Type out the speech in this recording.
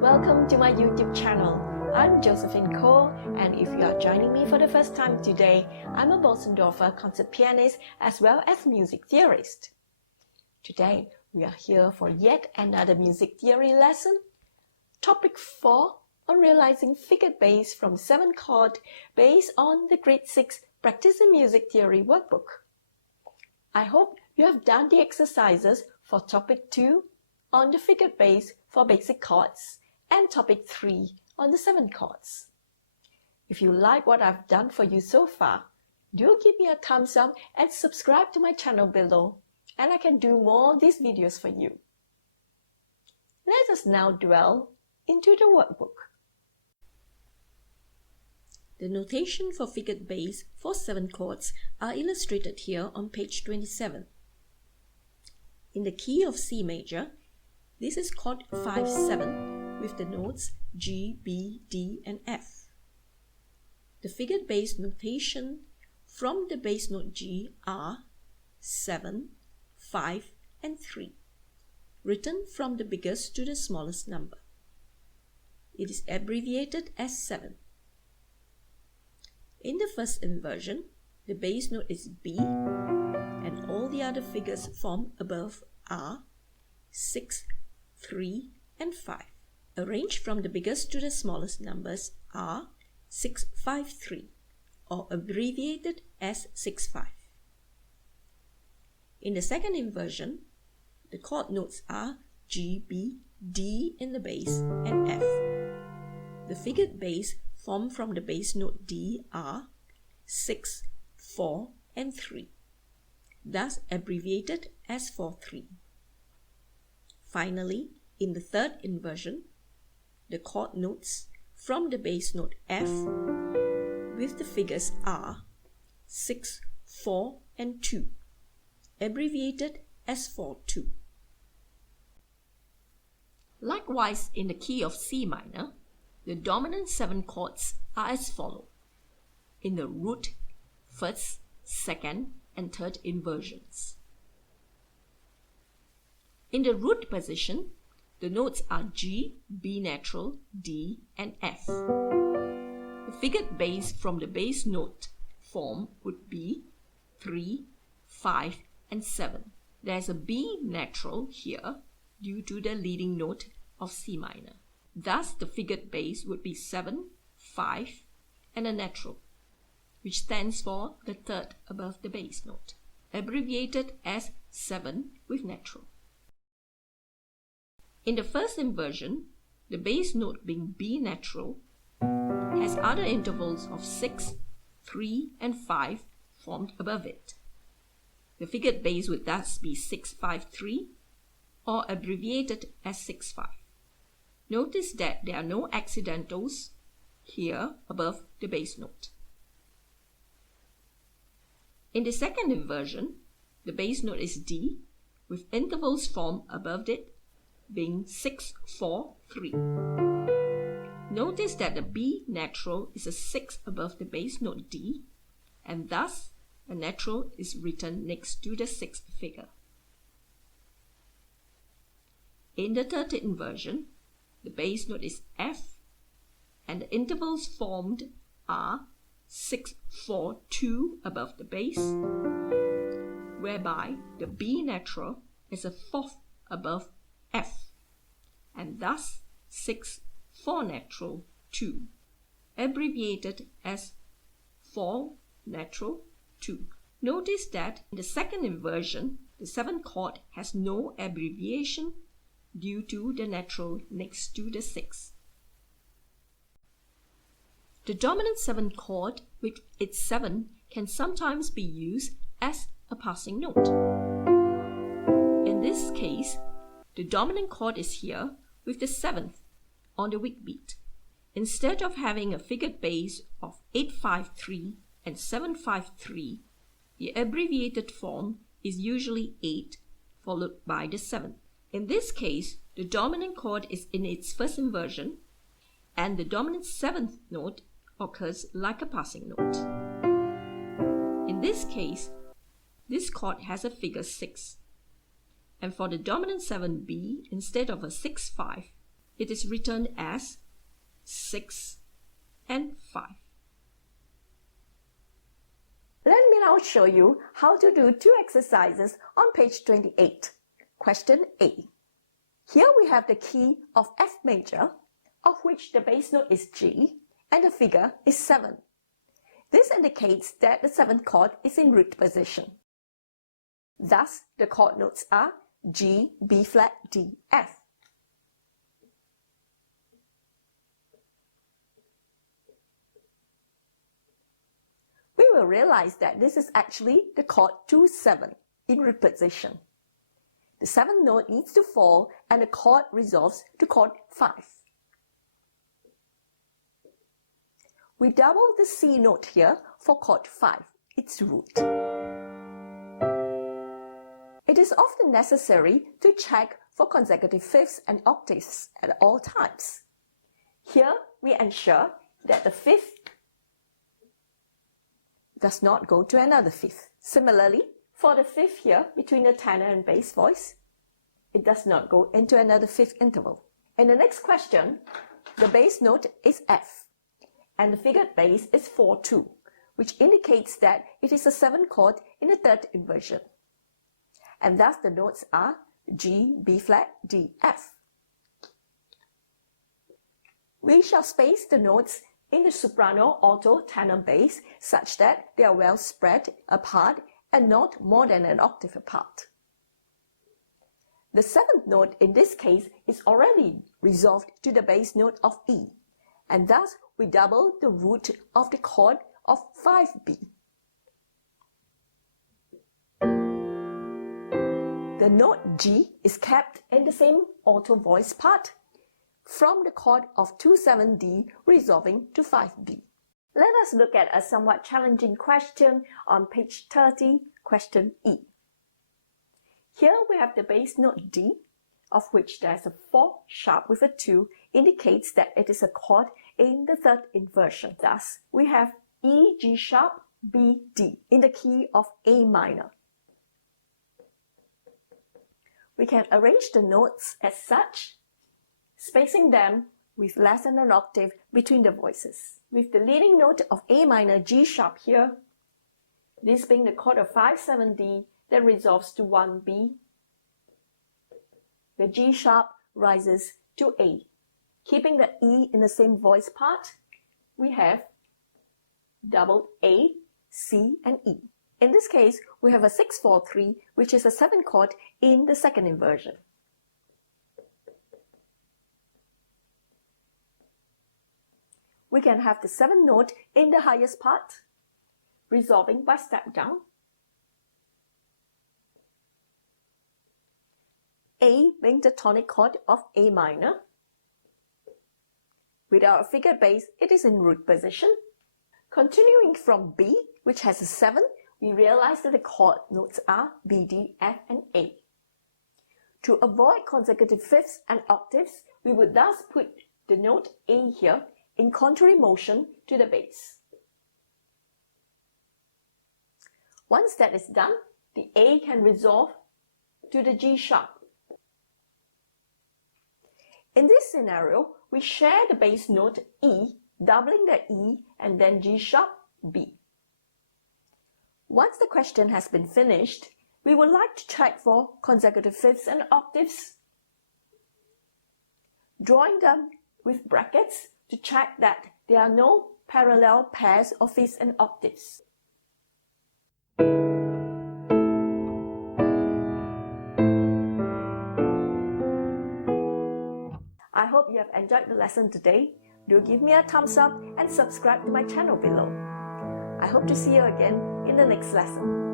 Welcome to my YouTube channel. I'm Josephine Koh, and if you are joining me for the first time today, I'm a Bosendorfer concert pianist as well as music theorist. Today, we are here for yet another music theory lesson. Topic 4 on realizing figured bass from 7 chord based on the Grade 6 Practicing Music Theory workbook. I hope you have done the exercises for Topic 2 on the figured bass for basic chords and Topic 3 on the 7 chords. If you like what I've done for you so far, do give me a thumbs up and subscribe to my channel below, and I can do more of these videos for you. Let us now dwell into the workbook. The notation for figured bass for 7 chords are illustrated here on page 27. In the key of C major, this is chord 5-7 with the notes G, B, D, and F. The figured bass notation from the bass note G are 7, 5, and 3, written from the biggest to the smallest number. It is abbreviated as 7. In the first inversion, the bass note is B, and all the other figures formed above are 6, 3, and 5. Arranged from the biggest to the smallest numbers are 6, 5, 3, or abbreviated as 6, 5. In the second inversion, the chord notes are G, B, D in the bass, and F. The figured bass formed from the bass note D are 6, 4, and 3, thus abbreviated as 4-3. Finally, in the third inversion, the chord notes from the bass note F with the figures are 6, 4, and 2, abbreviated as 4-2. Likewise, in the key of C minor, the dominant 7 chords are as follows in the root, first, second, and third inversions. In the root position, the notes are G, B natural, D, and F. The figured bass from the bass note form would be 3, 5, and 7. There's a B natural here due to the leading note of C minor. Thus, the figured bass would be 7, 5, and a natural, which stands for the third above the bass note, abbreviated as 7 with natural. In the first inversion, the bass note being B natural has other intervals of 6, 3, and 5 formed above it. The figured bass would thus be 6, 5, 3, or abbreviated as 6, 5. Notice that there are no accidentals here above the bass note. In the second inversion, the bass note is D, with intervals formed above it being 6, 4, 3. Notice that the B natural is a 6 above the bass note D, and thus a natural is written next to the 6th figure. In the third inversion, the bass note is F, and the intervals formed are 6, 4, 2 above the bass, whereby the B natural is a 4th above F, and thus 6, 4 natural, 2, abbreviated as 4 natural, 2. Notice that in the second inversion, the 7th chord has no abbreviation due to the natural next to the 6th. The dominant 7th chord with its 7 can sometimes be used as a passing note. In this case, the dominant chord is here with the 7th on the weak beat. Instead of having a figured bass of 8-5-3 and 7-5-3, the abbreviated form is usually 8 followed by the 7th. In this case, the dominant chord is in its first inversion, and the dominant 7th note occurs like a passing note. In this case, this chord has a figure 6, and for the dominant 7B, instead of a 6-5, it is written as 6 and 5. Let me now show you how to do two exercises on page 28. Question A. Here we have the key of F major, of which the bass note is G, and the figure is 7. This indicates that the 7th chord is in root position. Thus, the chord notes are G, B flat, D, F. We will realize that this is actually the chord 2-7 in root position. The 7th note needs to fall and the chord resolves to chord 5. We double the C note here for chord 5, its root. It is often necessary to check for consecutive fifths and octaves at all times. Here we ensure that the 5th does not go to another 5th. Similarly, for the 5th here between the tenor and bass voice, it does not go into another 5th interval. In the next question, the bass note is F and the figured bass is 4-2, which indicates that it is a 7th chord in the 3rd inversion. And thus the notes are G, B flat, D, F. We shall space the notes in the soprano, alto, tenor, bass such that they are well spread apart and not more than an octave apart. The 7th note in this case is already resolved to the bass note of E, and thus we double the root of the chord of 5B. The note G is kept in the same alto voice part from the chord of 2-7D resolving to 5B. Let us look at a somewhat challenging question on page 30, question E. Here we have the bass note D, of which there is a 4 sharp with a 2, indicates that it is a chord in the 3rd inversion. Thus, we have E, G sharp, B, D in the key of A minor. We can arrange the notes as such, spacing them with less than an octave between the voices. With the leading note of A minor G sharp here, this being the chord of 5-7D that resolves to 1B, the G sharp rises to A. Keeping the E in the same voice part, we have double A, C, and E. In this case, we have a 6-4-3, which is a 7th chord in the 2nd inversion. We can have the 7th note in the highest part, resolving by step down. A being the tonic chord of A minor. With our figured bass, it is in root position. Continuing from B, which has a 7, we realize that the chord notes are B, D, F, and A. To avoid consecutive fifths and octaves, we would thus put the note A here in contrary motion to the bass. Once that is done, the A can resolve to the G sharp. In this scenario, we share the bass note E, doubling the E and then G sharp, B. Once the question has been finished, we would like to check for consecutive fifths and octaves, drawing them with brackets to check that there are no parallel pairs of fifths and octaves. I hope you have enjoyed the lesson today. Do give me a thumbs up and subscribe to my channel below. I hope to see you again in the next lesson.